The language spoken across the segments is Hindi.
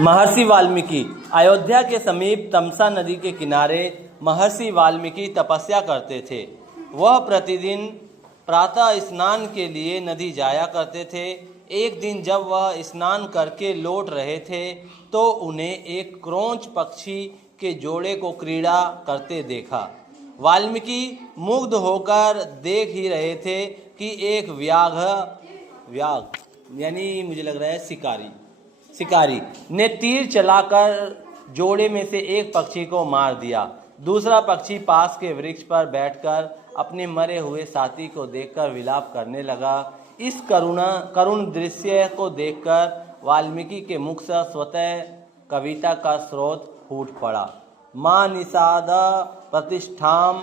महर्षि वाल्मीकि। अयोध्या के समीप तमसा नदी के किनारे महर्षि वाल्मीकि तपस्या करते थे। वह प्रतिदिन प्रातः स्नान के लिए नदी जाया करते थे। एक दिन जब वह स्नान करके लौट रहे थे तो उन्हें एक क्रोंच पक्षी के जोड़े को क्रीड़ा करते देखा। वाल्मीकि मुग्ध होकर देख ही रहे थे कि एक व्याघ्र यानी मुझे लग रहा है शिकारी ने तीर चलाकर जोड़े में से एक पक्षी को मार दिया। दूसरा पक्षी पास के वृक्ष पर बैठकर अपने मरे हुए साथी को देखकर विलाप करने लगा। इस करुण दृश्य को देखकर वाल्मीकि के मुख से स्वतः कविता का स्रोत फूट पड़ा। माँ निषाद प्रतिष्ठाम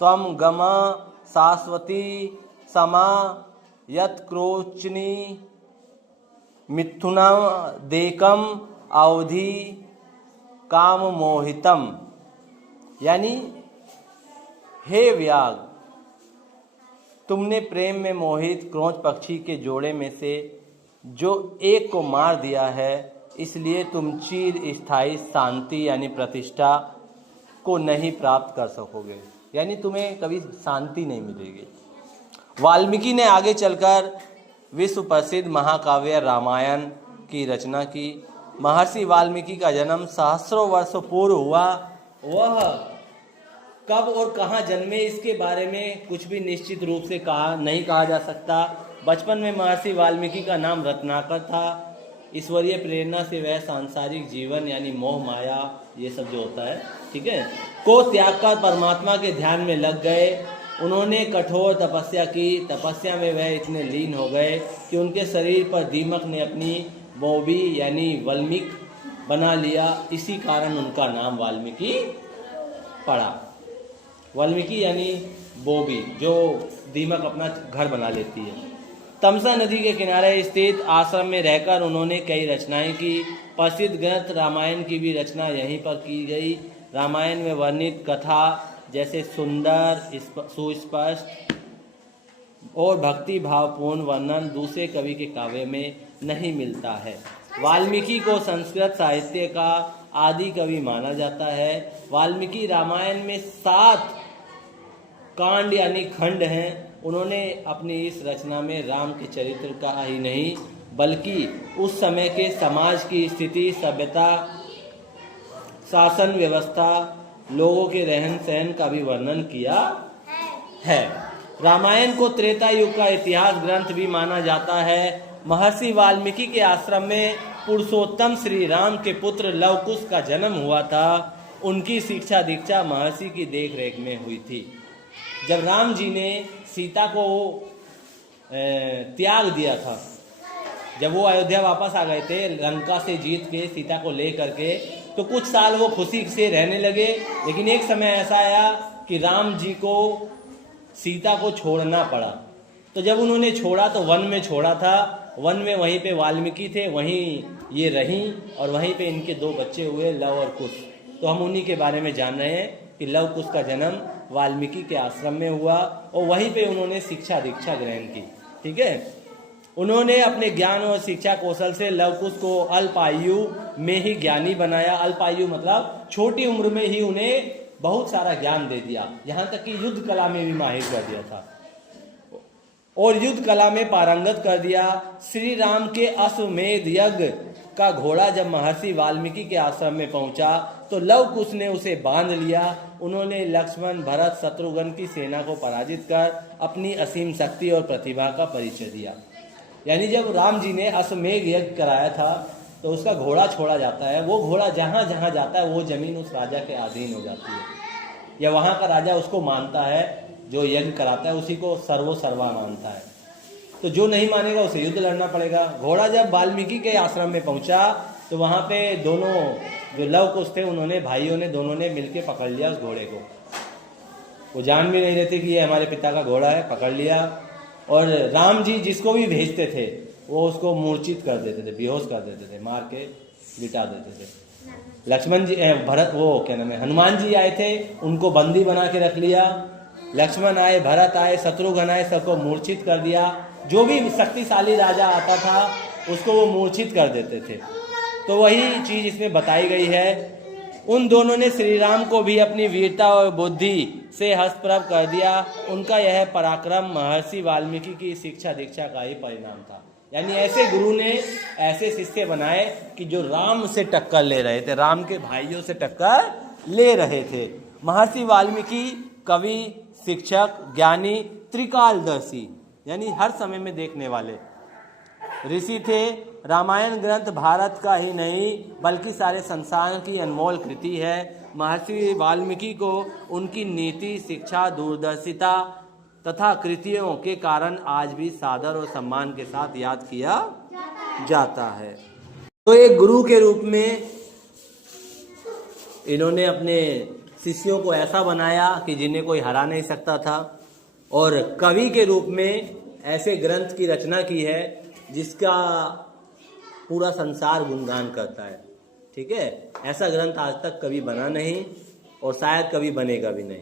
त्वम गम शाश्वती समा यत्क्रोचनी मिथुनम देकम अवधि काम मोहितम। यानी हे व्याघ्र, तुमने प्रेम में मोहित क्रोंच पक्षी के जोड़े में से जो एक को मार दिया है, इसलिए तुम चिर स्थायी शांति यानी प्रतिष्ठा को नहीं प्राप्त कर सकोगे, यानी तुम्हें कभी शांति नहीं मिलेगी। वाल्मीकि ने आगे चलकर विश्व प्रसिद्ध महाकाव्य रामायण की रचना की। महर्षि वाल्मीकि का जन्म सहस्रों वर्ष पूर्व हुआ। वह कब और कहाँ जन्मे इसके बारे में कुछ भी निश्चित रूप से नहीं कहा जा सकता। बचपन में महर्षि वाल्मीकि का नाम रत्नाकर था। ईश्वरीय प्रेरणा से वह सांसारिक जीवन यानी मोह माया ये सब जो होता है, ठीक है, को त्याग कर परमात्मा के ध्यान में लग गए। उन्होंने कठोर तपस्या की। तपस्या में वह इतने लीन हो गए कि उनके शरीर पर दीमक ने अपनी बोबी यानी वल्मीक बना लिया। इसी कारण उनका नाम वाल्मीकि पड़ा। वाल्मीकि यानी बोबी, जो दीमक अपना घर बना लेती है। तमसा नदी के किनारे स्थित आश्रम में रहकर उन्होंने कई रचनाएं की। प्रसिद्ध ग्रंथ रामायण की भी रचना यहीं पर की गई। रामायण में वर्णित कथा जैसे सुंदर, सुस्पष्ट और भक्ति भावपूर्ण वर्णन दूसरे कवि के काव्य में नहीं मिलता है। वाल्मीकि को संस्कृत साहित्य का आदि कवि माना जाता है। वाल्मीकि रामायण में 7 कांड यानी खंड हैं। उन्होंने अपनी इस रचना में राम के चरित्र का ही नहीं बल्कि उस समय के समाज की स्थिति, सभ्यता, शासन व्यवस्था, लोगों के रहन सहन का भी वर्णन किया है। रामायण को त्रेता युग का इतिहास ग्रंथ भी माना जाता है। महर्षि वाल्मीकि के आश्रम में पुरुषोत्तम श्री राम के पुत्र लव कुश का जन्म हुआ था। उनकी शिक्षा दीक्षा महर्षि की देखरेख में हुई थी। जब राम जी ने सीता को त्याग दिया था, जब वो अयोध्या वापस आ गए थे लंका से जीत के सीता को ले करके, तो कुछ साल वो खुशी से रहने लगे। लेकिन एक समय ऐसा आया कि राम जी को सीता को छोड़ना पड़ा। तो जब उन्होंने छोड़ा तो वन में छोड़ा था। वन में वहीं पे वाल्मीकि थे, वहीं ये रहीं और वहीं पे इनके 2 बच्चे हुए, लव और कुश। तो हम उन्हीं के बारे में जान रहे हैं कि लव कुश का जन्म वाल्मीकि के आश्रम में हुआ और वहीं पे उन्होंने शिक्षा दीक्षा ग्रहण की। ठीक है, उन्होंने अपने ज्ञान और शिक्षा कौशल से लव कुश को अल्प आयु में ही ज्ञानी बनाया। अल्प आयु मतलब छोटी उम्र में ही उन्हें बहुत सारा ज्ञान दे दिया, यहाँ तक कि युद्ध कला में भी माहिर कर दिया था और युद्ध कला में पारंगत कर दिया। श्री राम के अश्वमेध यज्ञ का घोड़ा जब महर्षि वाल्मीकि के आश्रम में पहुंचा तो लव कुश ने उसे बांध लिया। उन्होंने लक्ष्मण, भरत, शत्रुघ्न की सेना को पराजित कर अपनी असीम शक्ति और प्रतिभा का परिचय दिया। यानी जब राम जी ने अश्वमेध यज्ञ कराया था तो उसका घोड़ा छोड़ा जाता है। वो घोड़ा जहाँ जहाँ जाता है वो जमीन उस राजा के अधीन हो जाती है, या वहाँ का राजा उसको मानता है, जो यज्ञ कराता है उसी को सर्वा मानता है। तो जो नहीं मानेगा उसे युद्ध लड़ना पड़ेगा। घोड़ा जब वाल्मीकि के आश्रम में पहुंचा तो वहाँ पे दोनों जो लव कुश थे उन्होंने, भाइयों ने, दोनों ने मिलके पकड़ लिया उस घोड़े को। वो जान भी नहीं रहते कि ये हमारे पिता का घोड़ा है, पकड़ लिया। और राम जी जिसको भी भेजते थे वो उसको मूर्छित कर देते थे, बेहोश कर देते थे, मार के लिटा देते थे। लक्ष्मण जी, भरत, वो क्या नाम है, हनुमान जी आए थे, उनको बंदी बना के रख लिया। लक्ष्मण आए, भरत आए, शत्रुघ्न आए, सबको मूर्छित कर दिया। जो भी शक्तिशाली राजा आता था उसको वो मूर्छित कर देते थे। तो वही चीज इसमें बताई गई है। उन दोनों ने श्री राम को भी अपनी वीरता और बुद्धि से हस्तप्रभ कर दिया। उनका यह पराक्रम महर्षि वाल्मीकि की शिक्षा दीक्षा का ही परिणाम था। यानी ऐसे गुरु ने ऐसे शिष्य बनाए कि जो राम से टक्कर ले रहे थे, राम के भाइयों से टक्कर ले रहे थे। महर्षि वाल्मीकि कवि, शिक्षक, ज्ञानी, त्रिकालदर्शी यानी हर समय में देखने वाले ऋषि थे। रामायण ग्रंथ भारत का ही नहीं बल्कि सारे संसार की अनमोल कृति है। महर्षि वाल्मीकि को उनकी नीति, शिक्षा, दूरदर्शिता तथा कृतियों के कारण आज भी सादर और सम्मान के साथ याद किया जाता है। तो एक गुरु के रूप में इन्होंने अपने शिष्यों को ऐसा बनाया कि जिन्हें कोई हरा नहीं सकता था, और कवि के रूप में ऐसे ग्रंथ की रचना की है जिसका पूरा संसार गुणगान करता है। ठीक है, ऐसा ग्रंथ आज तक कभी बना नहीं और शायद कभी बनेगा भी नहीं।